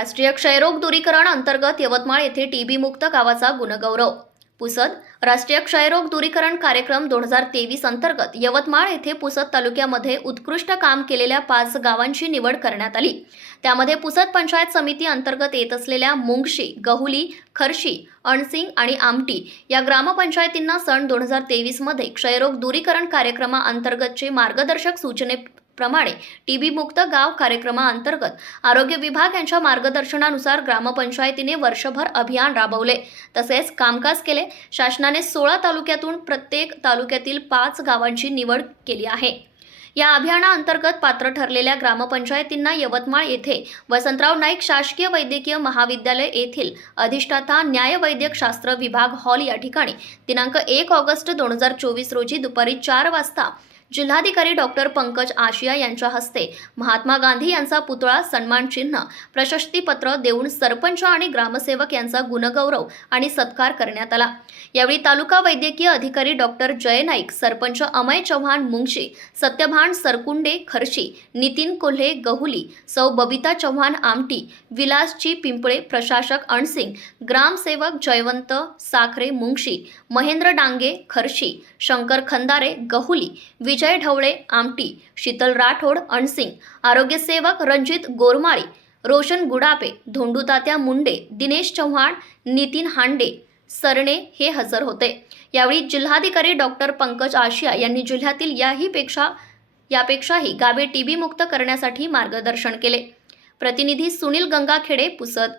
राष्ट्रीय क्षयरोग दूरीकरण अंतर्गत यवतमाळ येथे टीबी मुक्त गावाचा गुणगौरव. पुसद राष्ट्रीय क्षयरोग दूरीकरण कार्यक्रम दोन हजार तेवीस अंतर्गत यवतमाळ येथे पुसद तालुक्यामध्ये उत्कृष्ट काम केलेल्या पाच गावांची निवड करण्यात आली. त्यामध्ये पुसद पंचायत समिती अंतर्गत येत असलेल्या मुंगशी गहुली खर्शी अणसिंग आणि आमटी या ग्रामपंचायतींना सन दोन हजार तेवीसमध्ये क्षयरोग दूरीकरण कार्यक्रमाअंतर्गतचे मार्गदर्शक सूचने सूचनेप्रमाणे टीबी मुक्त गाव कार्यक्रमाअंतर्गत आरोग्य विभाग यांच्या मार्गदर्शनानुसार ग्रामपंचायतीने वर्षभर अभियान राबवले. तसेच कामकाज केले. शासनाने सोळा तालुक्यातून प्रत्येक तालुक्यातील पाच गावांची निवड केली आहे. या अभियानाअंतर्गत पात्र ठरलेल्या ग्रामपंचायतींना यवतमाळ येथे वसंतराव नाईक शासकीय वैद्यकीय महाविद्यालय येथील अधिष्ठाता न्यायवैद्यक शास्त्र विभाग हॉल या ठिकाणी दिनांक एक ऑगस्ट दोन हजार चोवीस रोजी दुपारी चार वाजता जिल्हाधिकारी डॉक्टर पंकज आशिया यांच्या हस्ते महात्मा गांधी यांचा पुतळा सन्मान चिन्ह प्रशस्तीपत्र देऊन सरपंच आणि ग्रामसेवक यांचा गुणगौरव आणि सत्कार करण्यात आला. यावेळी तालुका वैद्यकीय अधिकारी डॉक्टर जय नाईक सरपंच अमय चव्हाण मुंगशी सत्यभान सरकुंडे खर्शी नितीन कोल्हे गहुली सौ बबिता चव्हाण आमटी विलासजी पिंपळे प्रशासक अणसिंग ग्रामसेवक जयवंत साखरे मुंगशी महेंद्र डांगे खर्शी शंकर खंदारे गहुली विजय ढवळे आमटी शीतल राठोड अणसिंग आरोग्यसेवक रणजित गोरमाळी रोशन गुडापे धोंडूतात्या मुंडे दिनेश चव्हाण नितीन हांडे सरणे हे हजर होते. यावेळी जिल्हाधिकारी डॉक्टर पंकज आशिया यांनी जिल्ह्यातील याही पेक्षा यापेक्षाही गावे टीबी मुक्त करण्यासाठी मार्गदर्शन केले. प्रतिनिधी सुनील गंगाखेडे पुसद.